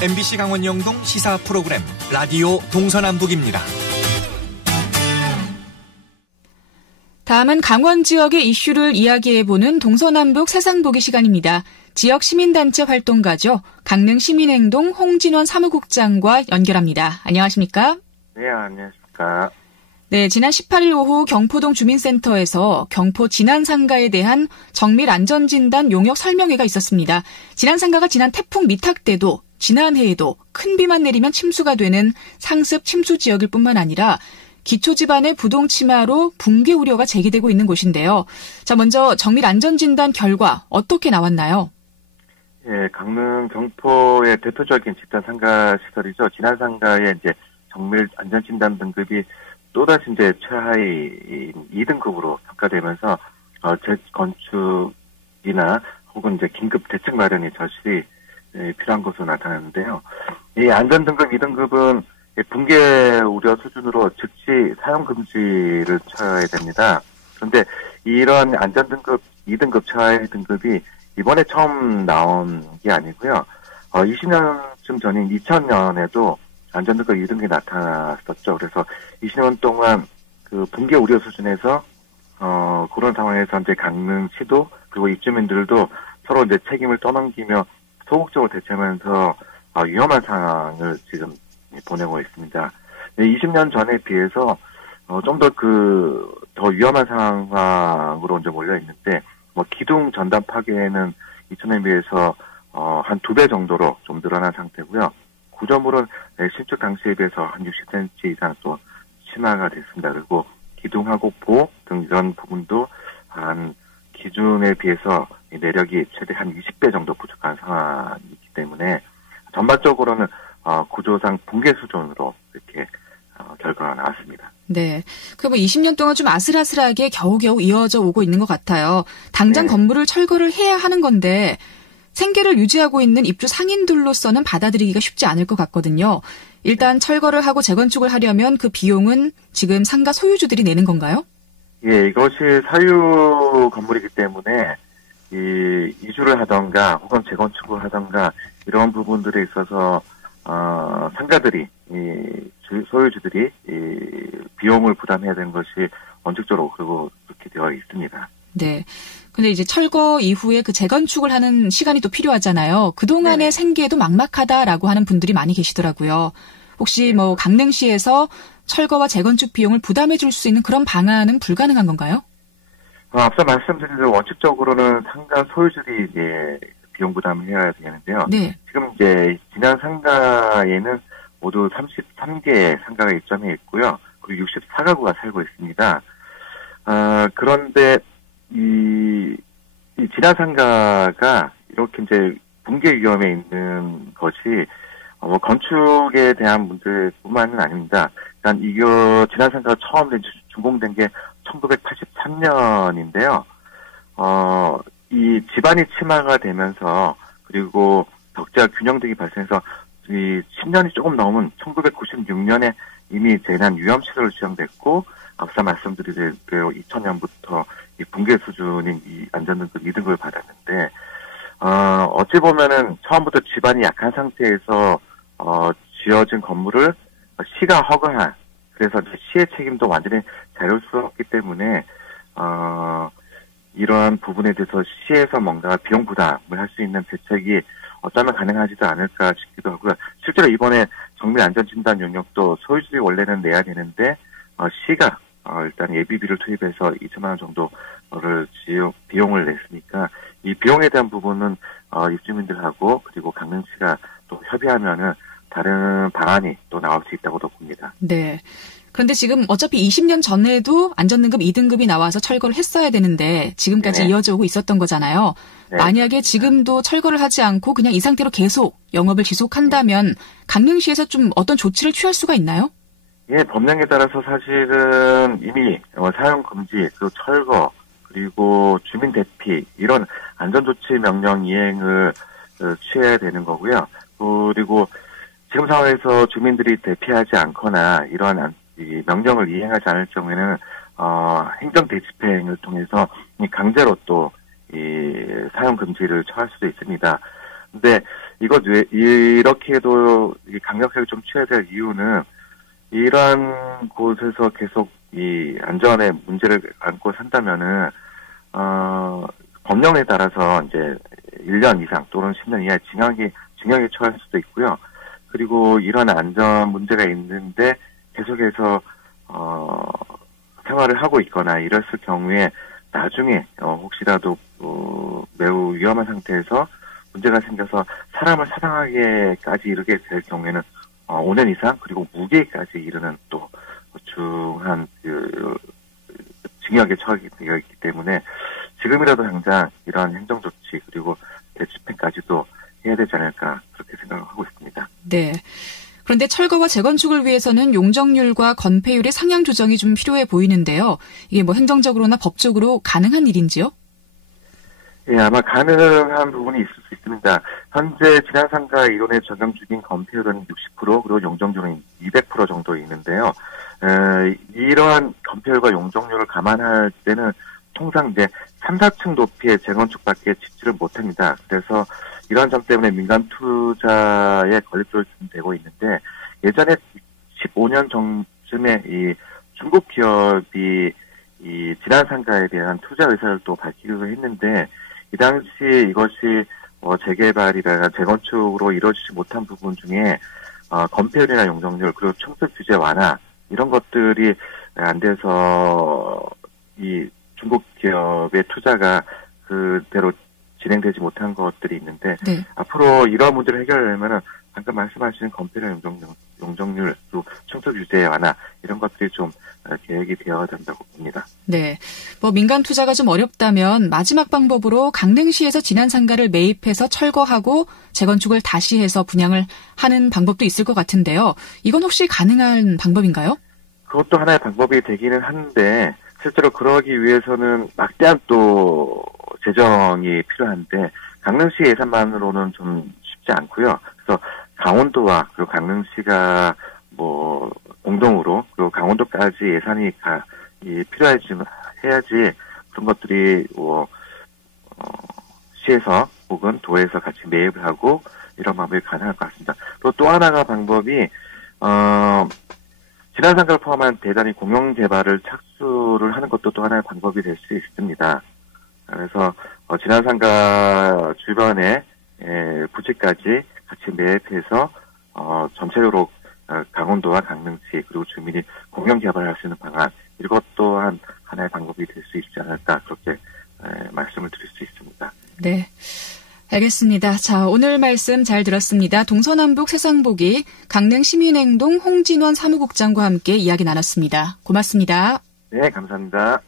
MBC 강원 영동 시사 프로그램 라디오 동서남북입니다. 다음은 강원 지역의 이슈를 이야기해보는 동서남북 세상보기 시간입니다. 지역 시민단체 활동가죠. 강릉 시민행동 홍진원 사무국장과 연결합니다. 안녕하십니까? 네, 안녕하십니까. 네, 지난 18일 오후 경포동 주민센터에서 경포 진안상가에 대한 정밀 안전진단 용역 설명회가 있었습니다. 진안상가가 지난 태풍 미탁 때도 지난해에도 큰 비만 내리면 침수가 되는 상습 침수 지역일 뿐만 아니라 기초지반의 부동침하로 붕괴 우려가 제기되고 있는 곳인데요. 자, 먼저 정밀 안전진단 결과 어떻게 나왔나요? 예, 강릉 경포의 대표적인 집단 상가 시설이죠. 진안상가의 이제 정밀 안전진단 등급이 또다시 이제 최하위 2등급으로 평가되면서 재건축이나 혹은 이제 긴급 대책 마련이 절실히 필요한 것으로 나타났는데요. 이 안전등급 2등급은 붕괴 우려 수준으로 즉시 사용 금지를 쳐야 됩니다. 그런데 이런 안전등급 2등급 최하위 등급이 이번에 처음 나온 게 아니고요. 20년쯤 전인 2000년에도 안전등급 2등급이 나타났었죠. 그래서 20년 동안 그 붕괴 우려 수준에서 그런 상황에서 이제 강릉시도 그리고 입주민들도 서로 이제 책임을 떠넘기며 소극적으로 대처하면서 위험한 상황을 지금 보내고 있습니다. 20년 전에 비해서 좀 더 위험한 상황으로 이제 몰려 있는데 기둥 전단 파괴는 2000년에 비해서 한 2배 정도로 좀 늘어난 상태고요. 구조물은 신축 당시에 비해서 한 60cm 이상 또 심화가 됐습니다. 그리고 기둥하고 보 등 이런 부분도 한 기준에 비해서 내력이 최대 한 20배 정도 부족한 상황이기 때문에 전반적으로는 구조상 붕괴 수준으로 이렇게 결과가 나왔습니다. 네. 그 20년 동안 좀 아슬아슬하게 겨우겨우 이어져 오고 있는 것 같아요. 당장 네. 건물을 철거를 해야 하는 건데 생계를 유지하고 있는 입주 상인들로서는 받아들이기가 쉽지 않을 것 같거든요. 일단 철거를 하고 재건축을 하려면 그 비용은 지금 상가 소유주들이 내는 건가요? 예, 이것이 사유 건물이기 때문에 이주를 하던가 혹은 재건축을 하던가 이런 부분들에 있어서 상가들이 소유주들이 비용을 부담해야 되는 것이 원칙적으로 그리고 그렇게 되어 있습니다. 네. 근데 이제 철거 이후에 그 재건축을 하는 시간이 또 필요하잖아요. 그동안의 네. 생계도 막막하다라고 하는 분들이 많이 계시더라고요. 혹시 강릉시에서 철거와 재건축 비용을 부담해 줄 수 있는 그런 방안은 불가능한 건가요? 앞서 말씀드린 대로 원칙적으로는 상가 소유주들이 이제 비용 부담을 해야 되는데요. 네. 지금 이제 지난 상가에는 모두 33개의 상가가 입점해 있고요. 그리고 64가구가 살고 있습니다. 그런데 이 지난 상가가 이렇게 이제 붕괴 위험에 있는 것이 건축에 대한 문제뿐만은 아닙니다. 일단 이거 지난 상가가 처음 준공된 게 1983년인데요. 이 집안이 침하가 되면서 그리고 덕지와 균형 등이 발생해서 이 10년이 조금 넘은 1996년에 이미 재난 위험시설로 지정됐고 앞서 말씀드린 대로 2000년부터 이 붕괴 수준인 이 안전등급 2등급을 받았는데 어찌 보면은 처음부터 집안이 약한 상태에서 지어진 건물을 시가 허가한 그래서 시의 책임도 완전히 자유로울 수 없기 때문에 이러한 부분에 대해서 시에서 뭔가 비용 부담을 할 수 있는 대책이 어쩌면 가능하지도 않을까 싶기도 하고요. 실제로 이번에 정밀 안전진단 용역도 소유주들이 원래는 내야 되는데 시가 일단 예비비를 투입해서 2천만 원 정도를 비용을 냈으니까 이 비용에 대한 부분은 입주민들하고 그리고 강릉시가 또 협의하면은 다른 방안이 또 나올 수 있다고도 봅니다. 네. 그런데 지금 어차피 20년 전에도 안전등급 2등급이 나와서 철거를 했어야 되는데 지금까지 네. 이어져 오고 있었던 거잖아요. 네. 만약에 지금도 철거를 하지 않고 그냥 이 상태로 계속 영업을 지속한다면 강릉시에서 좀 어떤 조치를 취할 수가 있나요? 예, 법령에 따라서 사실은 이미 사용 금지, 그 철거, 그리고 주민 대피 이런 안전조치 명령 이행을 취해야 되는 거고요. 그리고 지금 상황에서 주민들이 대피하지 않거나 이러한 이 명령을 이행하지 않을 경우에는 행정 대집행을 통해서 강제로 또 이 사용 금지를 처할 수도 있습니다. 근데 이렇게도 강력하게 좀 취해야 될 이유는 이러한 곳에서 계속 이 안전에 문제를 안고 산다면은 법령에 따라서 이제 1년 이상 또는 10년 이하의 징역에 처할 수도 있고요. 그리고 이런 안전 문제가 있는데 계속해서 생활을 하고 있거나 이랬을 경우에 나중에 혹시라도 매우 위험한 상태에서 문제가 생겨서 사람을 사망하게까지 이르게 될 경우에는 5년 이상 그리고 무기까지 이르는 또 중한 징역에 처하게 되어 있기 때문에 지금이라도 당장 이러한 행정조치 그리고 대집행까지도 해야 되지 않을까 그렇게 생각하고 있습니다. 네. 그런데 철거와 재건축을 위해서는 용적률과 건폐율의 상향 조정이 좀 필요해 보이는데요. 이게 뭐 행정적으로나 법적으로 가능한 일인지요? 예, 아마 가능한 부분이 있을 수 있습니다. 현재 진안상가 이론에 적용 중인 건폐율은 60% 그리고 용적률은 200% 정도 있는데요. 이러한 건폐율과 용적률을 감안할 때는 통상 이제 3, 4층 높이의 재건축밖에 짓지를 못합니다. 그래서 이러한 점 때문에 민간 투자에 걸림돌이 좀 되고 있는데 예전에 15년 전쯤에 이 중국 기업이 이 진안상가에 대한 투자 의사를 또 밝히기도 했는데 이 당시 이것이 재개발이나 재건축으로 이루어지지 못한 부분 중에 건폐율이나 용적률 그리고 청습 규제 완화 이런 것들이 안 돼서 이 중국 기업의 투자가 그대로 진행되지 못한 것들이 있는데 네. 앞으로 이러한 문제를 해결하려면은 방금 말씀하신 건폐율 용적률 또 청습 규제 완화 이런 것들이 좀 계획이 되어야 된다고 봅니다. 네. 뭐 민간 투자가 좀 어렵다면 마지막 방법으로 강릉시에서 진안상가를 매입해서 철거하고 재건축을 다시 해서 분양을 하는 방법도 있을 것 같은데요. 이건 혹시 가능한 방법인가요? 그것도 하나의 방법이 되기는 한데 실제로 그러기 위해서는 막대한 또 재정이 필요한데 강릉시 예산만으로는 좀 쉽지 않고요. 그래서 강원도와 그리고 강릉시가 뭐 공동으로 그리고 강원도까지 예산이 해야지 그런 것들이 시에서 혹은 도에서 같이 매입을 하고 이런 방법이 가능할 것 같습니다. 또 하나가 방법이 진안상가를 포함한 대단히 공영 개발을 착수를 하는 것도 또 하나의 방법이 될 수 있습니다. 그래서 진안상가 주변에 부지까지 같이 매입해서 전체적으로 강원도와 강릉시 그리고 주민이 공영 개발할 수 있는 방안 이것 또한 하나의 방법이 될 수 있지 않을까 그렇게 말씀을 드릴 수 있습니다. 네. 알겠습니다. 자, 오늘 말씀 잘 들었습니다. 동서남북 세상보기 강릉시민행동 홍진원 사무국장과 함께 이야기 나눴습니다. 고맙습니다. 네, 감사합니다.